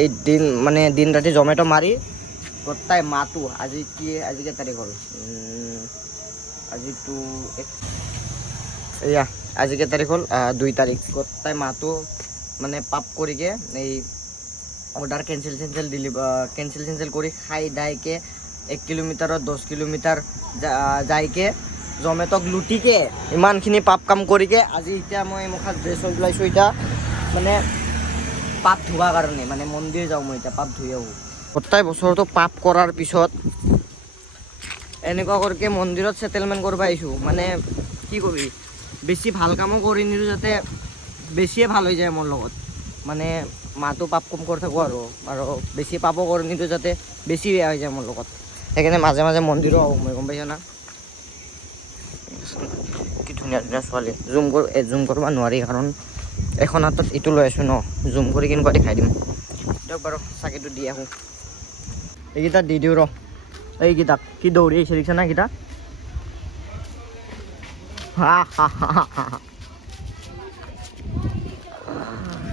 এই দিন মানে দিন ৰাতি জমেটো মাৰি গোটাই মাহটো আজি কেই তাৰিখ হ'ল আজিতো এয়া আজি কেই তাৰিখ হ'ল 2 তাৰিখ গোটাই মাহটো মানে পাপ কৰিকে এই অৰ্ডাৰ কেঞ্চেল কৰি খাই দাইকে 1 কিলোমিটাৰত 10 কিলোমিটাৰ যাইকে জমেটক লুটিকে ইমানখিনি পাপ কাম কৰিকে আজি এতিয়া মই মুখত ড্ৰেছ ওলাইছোঁ এতিয়া মানে পাপ ধোৱাৰ কাৰণে মানে মন্দিৰ যাওঁ মই এতিয়া পাপ ধুই আহোঁ গোটেই বছৰটো পাপ কৰাৰ পিছত এনেকুৱা কৰিকে মন্দিৰত সেটেলমেণ্ট কৰিব আহিছোঁ মানে কি কৰিবি বেছি ভাল কামো কৰি নিদিওঁ যাতে বেছিয়ে ভাল হৈ যায় মোৰ লগত মানে মাহটো পাপ কম কৰি থাকোঁ আৰু বেছি পাপো কৰি নিদিওঁ যাতে বেছি বেয়া হৈ যায় মোৰ লগত সেইকাৰণে মাজে মাজে মন্দিৰো আহোঁ মই গম পাইছা না কি ধুনীয়া ধুনীয়া ছোৱালী জুম কৰিব নোৱাৰি কাৰণ এখন হাতত এইটো লৈ আছোঁ ন জুম কৰি কেনেকুৱা দেখাই দিম দিয়ক বাৰু চাকিটো দি আহোঁ এইকেইটা দি দিওঁ ৰ এইকেইটাক কি দৌৰি আহিছে দেখিছা না এইকেইটা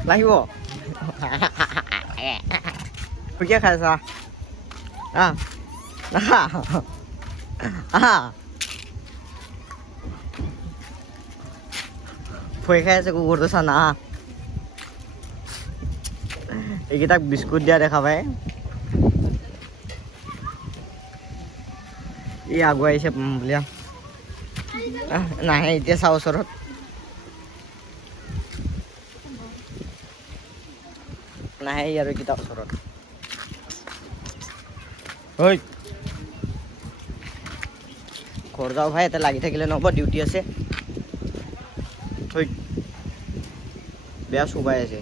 লাগিব কিয় খাই আছা ভয় খাই আছে কুকুৰটো চানা এইকেইটাক বিস্কুট দিয়া দেখা পায় ই আগুৱাই আহিছে বুলিয়া নাহে এতিয়া চাওঁ ওচৰত নাহে আৰু এইকেইটা ওচৰত ঐ ঘৰ যাওঁ ভাই এটা লাগি থাকিলে নহ'ব ডিউটি আছে বেয়া চোবাই আছে